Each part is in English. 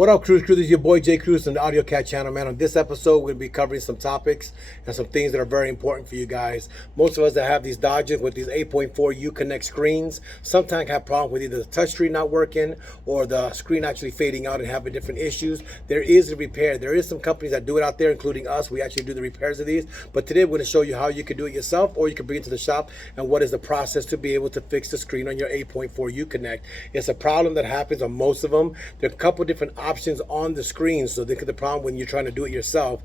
What up, Cruise Crew? This is your boy J Cruz from the AUDIOZONE channel, man. On this episode, we're going to be covering some topics and some things that are very important for you guys. Most of us that have these Dodges with these 8.4 Uconnect screens sometimes have problems with either the touchscreen not working or the screen actually fading out and having different issues. There is a repair. There is some companies that do it out there, including us. We actually do the repairs of these. But today, we're going to show you how you can do it yourself, or you can bring it to the shop, and what is the process to be able to fix the screen on your 8.4 Uconnect. It's a problem that happens on most of them. There are a couple different options on the screen, so think of the problem when you're trying to do it yourself.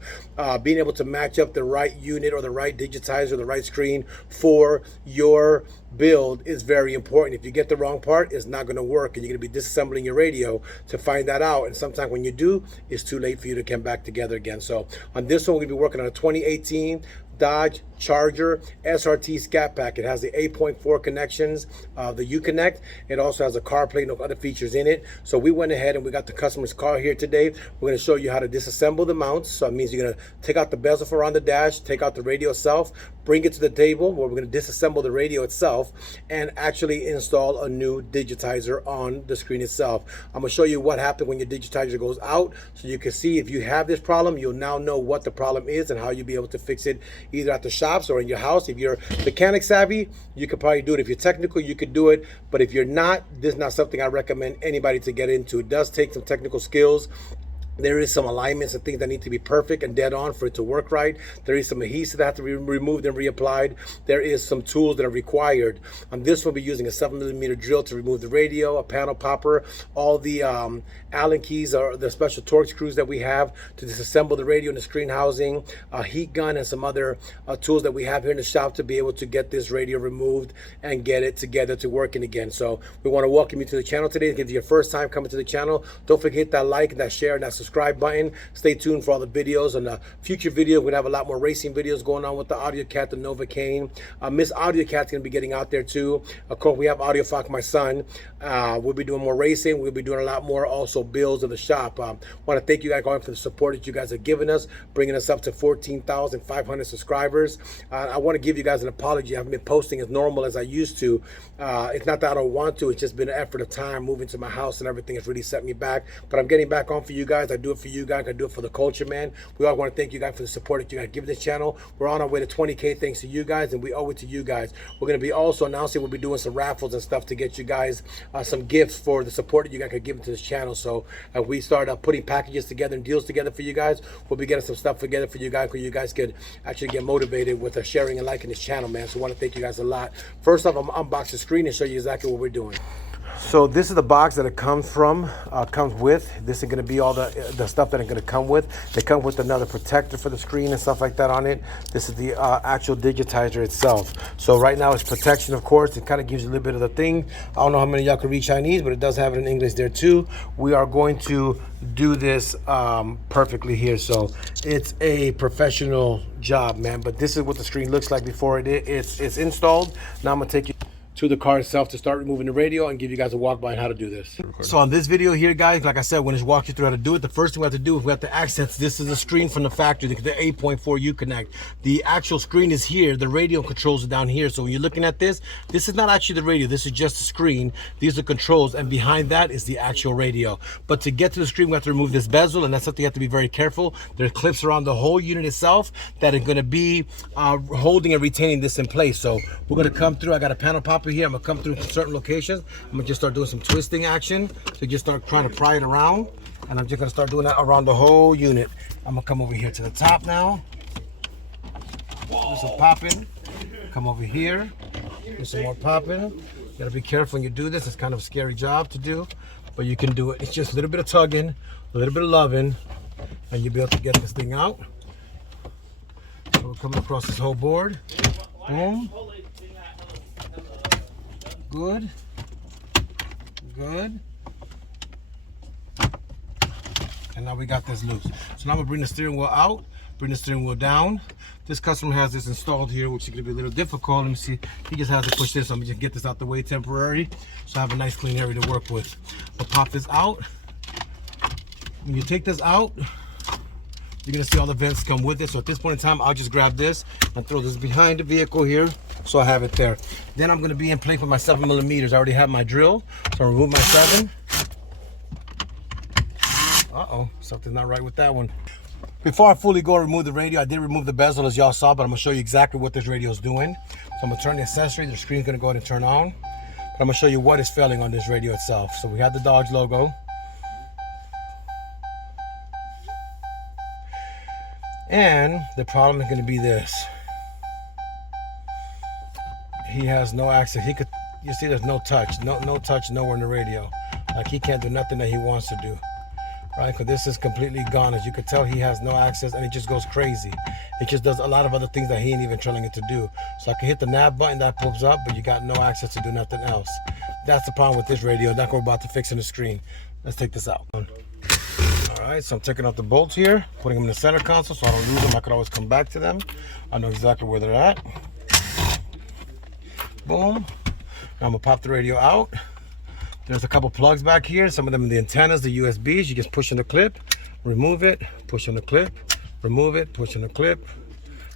Being able to match up the right unit or the right digitizer, the right screen for your build is very important. If you get the wrong part, it's not going to work, and you're going to be disassembling your radio to find that out. And sometimes when you do, it's too late for you to come back together again. So on this one, we're going to be working on a 2018 Dodge Charger SRT Scat Pack. It has the 8.4 connections, the Uconnect. It also has a CarPlay and other features in it. So we went ahead and we got the customer's car here today. We're going to show you how to disassemble the mounts. So it means you're going to take out the bezel for on the dash, take out the radio itself, bring it to the table where we're going to disassemble the radio itself and actually install a new digitizer on the screen itself. I'm going to show you what happens when your digitizer goes out, so you can see if you have this problem, you'll now know what the problem is and how you'll be able to fix it either at the shops or in your house. If you're mechanic savvy, you could probably do it. If you're technical, you could do it. But if you're not, this is not something I recommend anybody to get into. It does take some technical skills. There is some alignments and things that need to be perfect and dead on for it to work right. There is some adhesive that have to be removed and reapplied. There is some tools that are required. On this one, we're using a 7mm drill to remove the radio, a panel popper, all the Allen keys or the special torque screws that we have to disassemble the radio and the screen housing, a heat gun, and some other tools that we have here in the shop to be able to get this radio removed and get it together to working again. So we want to welcome you to the channel today. If it's your first time coming to the channel, don't forget that like and that share and that subscribe button. Stay tuned for all the videos. On the future video, we're gonna have a lot more racing videos going on with the AUDIOZONE, the Novocaine. Miss AUDIOZONE's gonna be getting out there too. Of course, we have AudioFox, my son. We'll be doing more racing. We'll be doing a lot more also builds of the shop. Want to thank you guys for the support that you guys are giving us, bringing us up to 14,500 subscribers. I want to give you guys an apology. I haven't been posting as normal as I used to. It's not that I don't want to. It's just been an effort of time moving to my house and everything has really set me back. But I'm getting back on for you guys. I do it for you guys. I do it for the culture, man. We all want to thank you guys for the support that you guys give this channel. We're on our way to 20K thanks to you guys, and we owe it to you guys. We're going to be also announcing we'll be doing some raffles and stuff to get you guys some gifts for the support that you guys are giving to this channel. So we start putting packages together and deals together for you guys. We'll be getting some stuff together for you guys, where you guys could actually get motivated with sharing and liking this channel, man. So I want to thank you guys a lot. First off, I'm going to unbox the screen and show you exactly what we're doing. So this is the box that it comes from, comes with. This is going to be all the stuff that it's going to come with. They come with another protector for the screen and stuff like that on it. This is the actual digitizer itself. So right now it's protection, of course. It kind of gives you a little bit of the thing. I don't know how many of y'all can read Chinese, but it does have it in English there too. We are going to do this perfectly here. So it's a professional job, man. But this is what the screen looks like before it's installed. Now I'm going to take you to the car itself to start removing the radio and give you guys a walk by on how to do this. So on this video here, guys, like I said, when it's walk you through how to do it, the first thing we have to do is we have to access, this is the screen from the factory, the 8.4 Uconnect. The actual screen is here, the radio controls are down here. So when you're looking at this is not actually the radio, this is just the screen. These are controls, and behind that is the actual radio. But to get to the screen, we have to remove this bezel, and that's something you have to be very careful. There are clips around the whole unit itself that are gonna be holding and retaining this in place. So we're gonna come through, I got a panel popper here. I'm gonna come through certain locations. I'm gonna just start doing some twisting action. So just start trying to pry it around, and I'm just gonna start doing that around the whole unit. I'm gonna come over here to the top now. Do some popping. Come over here. Do some more popping. You gotta be careful when you do this. It's kind of a scary job to do, but you can do it. It's just a little bit of tugging, a little bit of loving, and you'll be able to get this thing out. So we're coming across this whole board. Boom. Good, good. And now we got this loose. So now I'm gonna bring the steering wheel out, bring the steering wheel down. This customer has this installed here, which is gonna be a little difficult. Let me see, he just has to push this. So I'm gonna just get this out the way temporary, so I have a nice clean area to work with. I'll pop this out. When you take this out, you're gonna see all the vents come with it. So at this point in time, I'll just grab this and throw this behind the vehicle here, so I have it there. Then I'm gonna be in place with my 7mm. I already have my drill, so I'll remove my 7. Uh-oh, something's not right with that one. Before I fully go remove the radio, I did remove the bezel as y'all saw, but I'm gonna show you exactly what this radio is doing. So I'm gonna turn the accessory, the screen's gonna go ahead and turn on. But I'm gonna show you what is failing on this radio itself. So we have the Dodge logo. And the problem is gonna be this. He has no access. You see there's no touch, no touch nowhere in the radio. Like he can't do nothing that he wants to do, right? Because this is completely gone. As you can tell, he has no access and it just goes crazy. It just does a lot of other things that he ain't even telling it to do. So I can hit the nav button, that pops up, but you got no access to do nothing else. That's the problem with this radio. That's what we're about to fix in the screen. Let's take this out. All right, so I'm taking out the bolts here, putting them in the center console so I don't lose them. I could always come back to them. I know exactly where they're at. Boom. Now I'm gonna pop the radio out. There's a couple plugs back here. Some of them are the antennas, the USBs. You just push on the clip, remove it, push on the clip, remove it, push on the clip,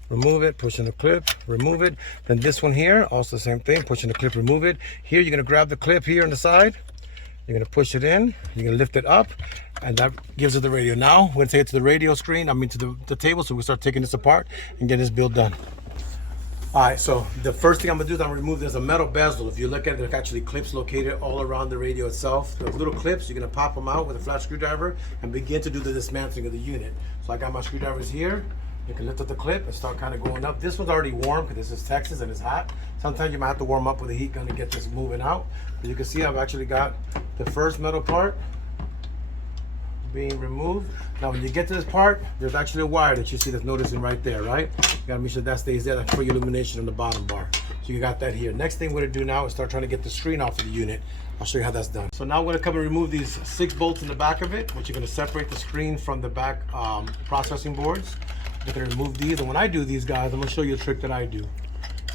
remove it, push on the clip, remove it. Then this one here, also the same thing, push on the clip, remove it. Here you're gonna grab the clip here on the side. You're gonna push it in, you're gonna lift it up, and that gives it the radio. Now, we're gonna take it to the radio screen, to the table, so we start taking this apart and get this build done. All right, so the first thing I'm gonna do is I'm gonna remove, there's a metal bezel. If you look at it, there's actually clips located all around the radio itself. There's little clips, you're gonna pop them out with a flat screwdriver and begin to do the dismantling of the unit. So I got my screwdrivers here. You can lift up the clip and start kind of going up. This one's already warm because this is Texas and it's hot. Sometimes you might have to warm up with a heat gun to get this moving out. But you can see I've actually got the first metal part being removed. Now when you get to this part, there's actually a wire that you see that's noticing right there, right? You gotta make sure that stays there. That's for your illumination on the bottom bar. So you got that here. Next thing we're gonna do now is start trying to get the screen off of the unit. I'll show you how that's done. So now we're gonna come and remove these 6 bolts in the back of it, which you're gonna separate the screen from the back processing boards. We're gonna remove these, and when I do these, guys, I'm gonna show you a trick that I do.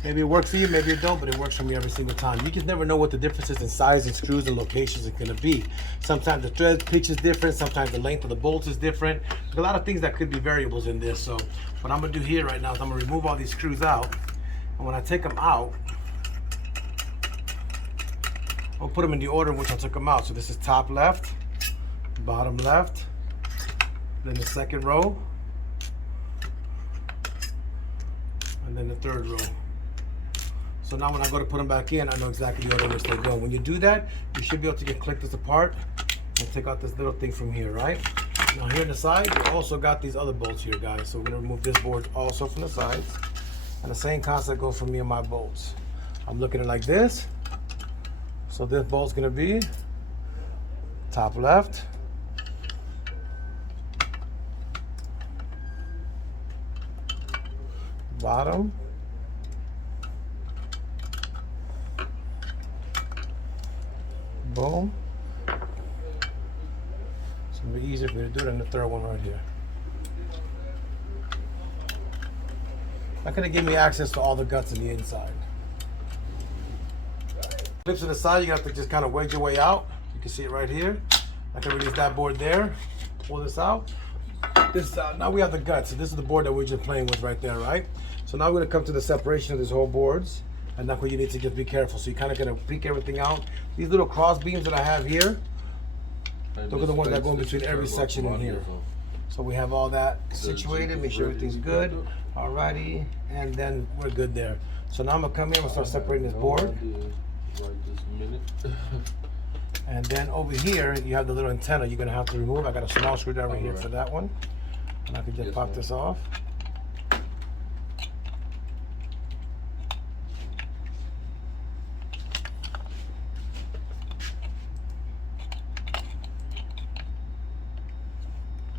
Maybe it works for you, maybe it don't, but it works for me every single time. You just never know what the differences in size and screws and locations are gonna be. Sometimes the thread pitch is different, sometimes the length of the bolts is different. There's a lot of things that could be variables in this. So what I'm gonna do here right now is I'm gonna remove all these screws out. And when I take them out, I'll put them in the order in which I took them out. So this is top left, bottom left, then the second row, and then the third row. So now when I go to put them back in, I know exactly the order in which they go. When you do that, you should be able to click this apart and take out this little thing from here, right? Now here on the side, you also got these other bolts here, guys. So we're gonna remove this board also from the sides. And the same concept goes for me and my bolts. I'm looking at it like this. So this bolt's gonna be top left, bottom, boom. It's gonna be easier for me to do it in the third one right here. That's gonna give me access to all the guts in the inside. Clips to the side, you have to just kind of wedge your way out. You can see it right here. I can release that board there, pull this out. Now we have the guts. So this is the board that we're just playing with right there, right? So now we're gonna come to the separation of these whole boards. And that's where you need to just be careful. So you kind of gonna peek everything out. These little cross beams that I have here, those are the ones that go in between every section in here. So we have all that situated, make sure everything's good. Alrighty, and then we're good there. So now I'm gonna come in and start separating this board. And then over here, you have the little antenna you're gonna have to remove. I got a small screwdriver here for that one. And I can just pop this off.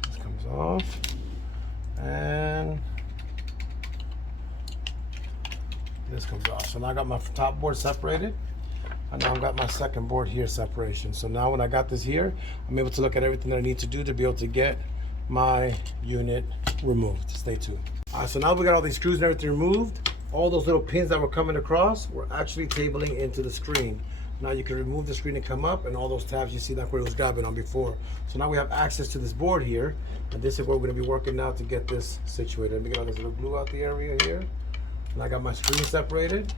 This comes off. And this comes off. So now I got my top board separated. And now I've got my second board here separation. So now when I got this here, I'm able to look at everything that I need to do to be able to get my unit removed. Stay tuned. All right, so now we got all these screws and everything removed. All those little pins that were coming across were actually tabling into the screen. Now you can remove the screen and come up, and all those tabs you see that's where it was grabbing on before. So now we have access to this board here, and this is where we're gonna be working now to get this situated. Let me get all this little glue out the area here. And I got my screen separated.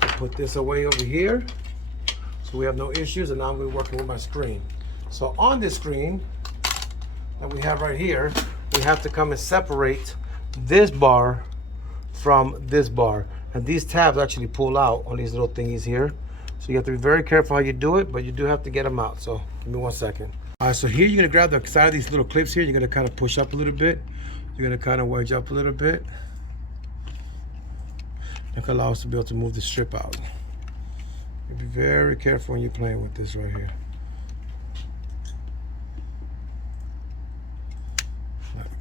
I put this away over here. So we have no issues, and now I'm going to be working with my screen. So on this screen, that we have right here, we have to come and separate this bar from this bar. And these tabs actually pull out on these little thingies here. So you have to be very careful how you do it, but you do have to get them out. So give me 1 second. All right, so here you're gonna grab the side of these little clips here. You're gonna kind of push up a little bit. You're gonna kind of wedge up a little bit. That can allow us to be able to move the strip out. Be very careful when you're playing with this right here.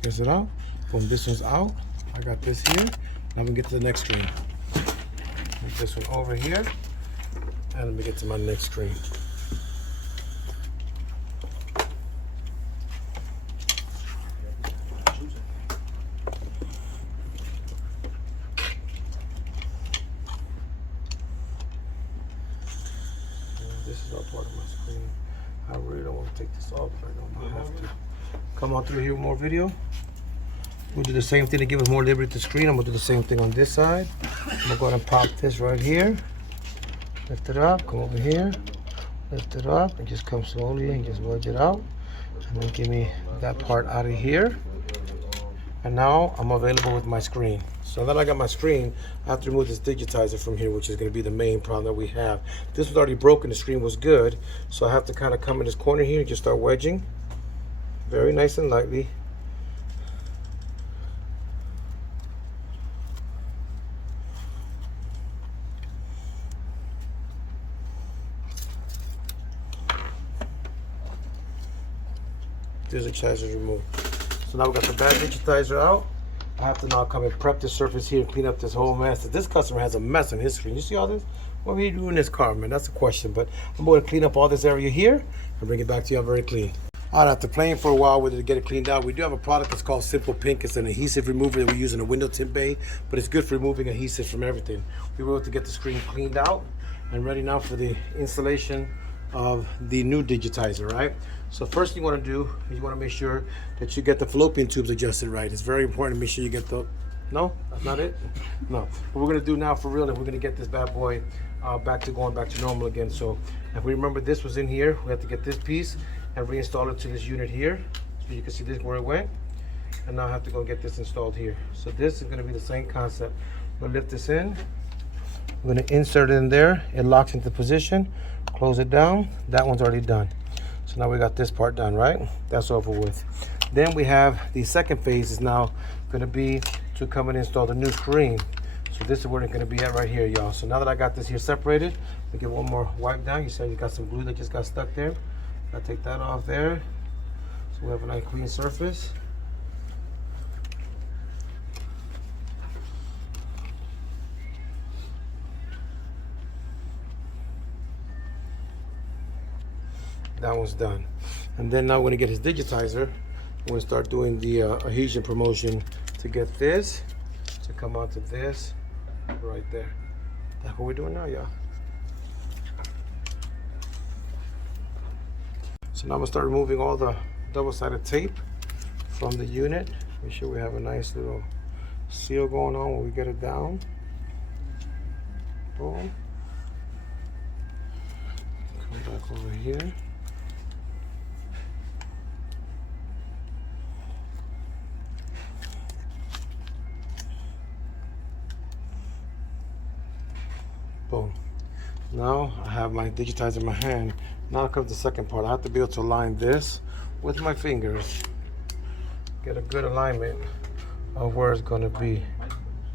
Gets it out. Boom, this one's out. I got this here. Now we get to the next screen. Move this one over here. And let me get to my next screen. This is all part of my screen. I really don't want to take this off, but I don't have to. Come on through here with more video. We'll do the same thing to give us more liberty to the screen. I'm gonna do the same thing on this side. I'm gonna go ahead and pop this right here. Lift it up, come over here. Lift it up and just come slowly and just wedge it out. And then give me that part out of here. And now I'm available with my screen. So now that I got my screen, I have to remove this digitizer from here, which is gonna be the main problem that we have. This was already broken, the screen was good. So I have to kind of come in this corner here and just start wedging. Very nice and lightly. Digitizer removed. So now we got the bad digitizer out. I have to now come and prep this surface here and clean up this whole mess. This customer has a mess on his screen. You see all this? What are you doing in this car, man? That's a question. But I'm going to clean up all this area here and bring it back to you all very clean. All right, after playing for a while with it to get it cleaned out, we do have a product that's called Simple Pink. It's an adhesive remover that we use in a window tint bay, but it's good for removing adhesive from everything. We were able to get the screen cleaned out and ready now for the installation of the new digitizer, right? So first thing you want to do is you want to make sure that you get the fallopian tubes adjusted right. It's very important to make sure you get the, no, that's not it? No. What we're going to do now for real is we're going to get this bad boy back to normal again. So if we remember this was in here, we have to get this piece and reinstall it to this unit here. So you can see this where it went. And now I have to go get this installed here. So this is going to be the same concept. I'm going to lift this in. I'm going to insert it in there. It locks into position. Close it down. That one's already done. So now we got this part done, right? That's over with. Then we have the second phase is now going to be to come and install the new screen. So this is where it's going to be at right here, y'all. So now that I got this here separated, we get one more wipe down. You said you got some glue that just got stuck there. I'll take that off there. So we have a nice clean surface. That one's done. And then now we're gonna get his digitizer. We're gonna start doing the adhesion promotion to get this to come onto this right there. That's what we're doing now, y'all. So now I'm gonna start removing all the double-sided tape from the unit. Make sure we have a nice little seal going on when we get it down. Boom. Come back over here. Boom. Now I have my digitizer in my hand. Now comes the second part. I have to be able to align this with my fingers. Get a good alignment of where it's going to be.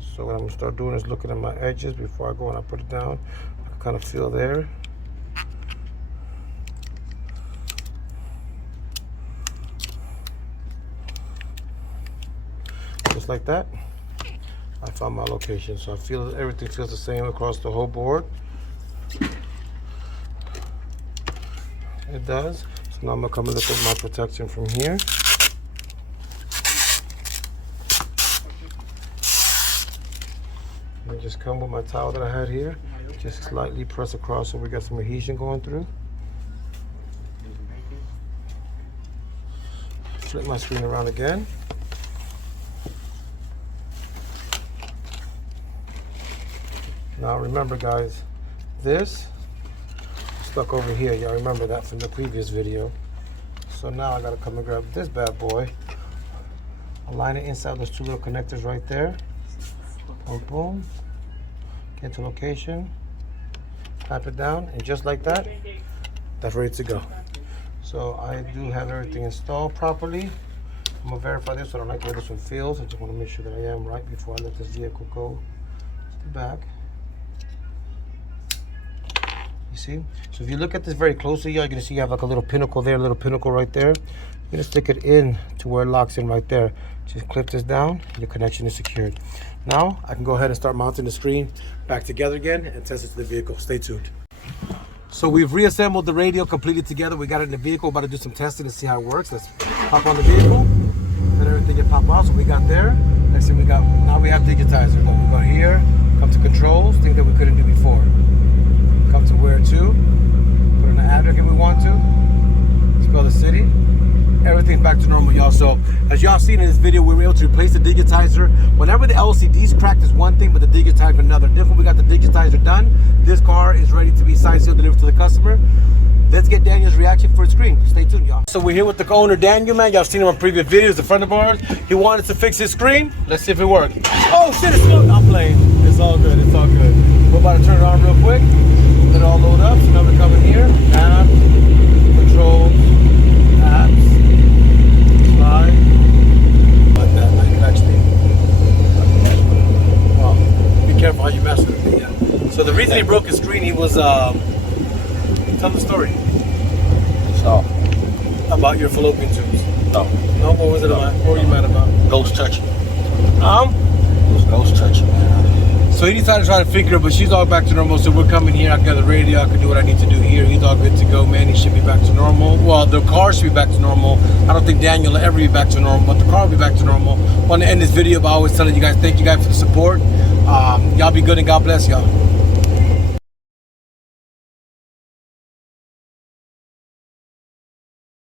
So what I'm going to start doing is looking at my edges before I go and I put it down. I can kind of feel there. Just like that. I found my location, so I feel that everything feels the same across the whole board. It does. So now I'm gonna come and look at my protection from here. And just come with my towel that I had here. Just slightly press across so we got some adhesion going through. Flip my screen around again. Now remember guys, this stuck over here. Y'all remember that from the previous video. So now I gotta come and grab this bad boy. Align it inside those 2 little connectors right there. Boom, boom. Get to location. Tap it down, and just like that, that's ready to go. So I do have everything installed properly. I'm gonna verify this so I don't like the way this one feels. I just wanna make sure that I am right before I let this vehicle go to the back. You see? So if you look at this very closely, you're gonna see you have like a little pinnacle there, a little pinnacle right there. You're gonna stick it in to where it locks in right there. Just clip this down, your connection is secured. Now I can go ahead and start mounting the screen back together again and test it to the vehicle. Stay tuned. So we've reassembled the radio completely together. We got it in the vehicle, about to do some testing to see how it works. Let's pop on the vehicle, let everything get pop out. So we got there. Next thing we got, now we have digitizer. Then we go here, come to controls, things that we couldn't do before. Come to where to, put in the address if we want to, spell the city. Everything's back to normal, y'all. So as y'all seen in this video, we were able to replace the digitizer. Whenever the LCD's cracked is one thing, but the digitizer another. Different, we got the digitizer done. This car is ready to be signed, sealed, delivered to the customer. Let's get Daniel's reaction for the screen. Stay tuned, y'all. So we're here with the owner, Daniel, man. Y'all seen him on previous videos, a friend of ours. He wanted to fix his screen. Let's see if it works. Oh shit, it's slow. I'm playing. It's all good, it's all good. We're about to turn it on real quick. Let it all load up. So now we're coming here. App, control, apps. Like that, now you can actually, well, be careful how you mess with it. Yeah. So the reason he broke his screen, he was, tell the story. So, about your fallopian tubes. no. No, what was it about? What were you mad about? Ghost touching. It was ghost touching, man. So he decided to try to figure it, but she's all back to normal. So we're coming here. I got the radio. I can do what I need to do here. He's all good to go, man. He should be back to normal. Well, the car should be back to normal. I don't think Daniel will ever be back to normal, but the car will be back to normal. I want to end this video by always telling you guys, thank you guys for the support. Y'all be good and God bless y'all.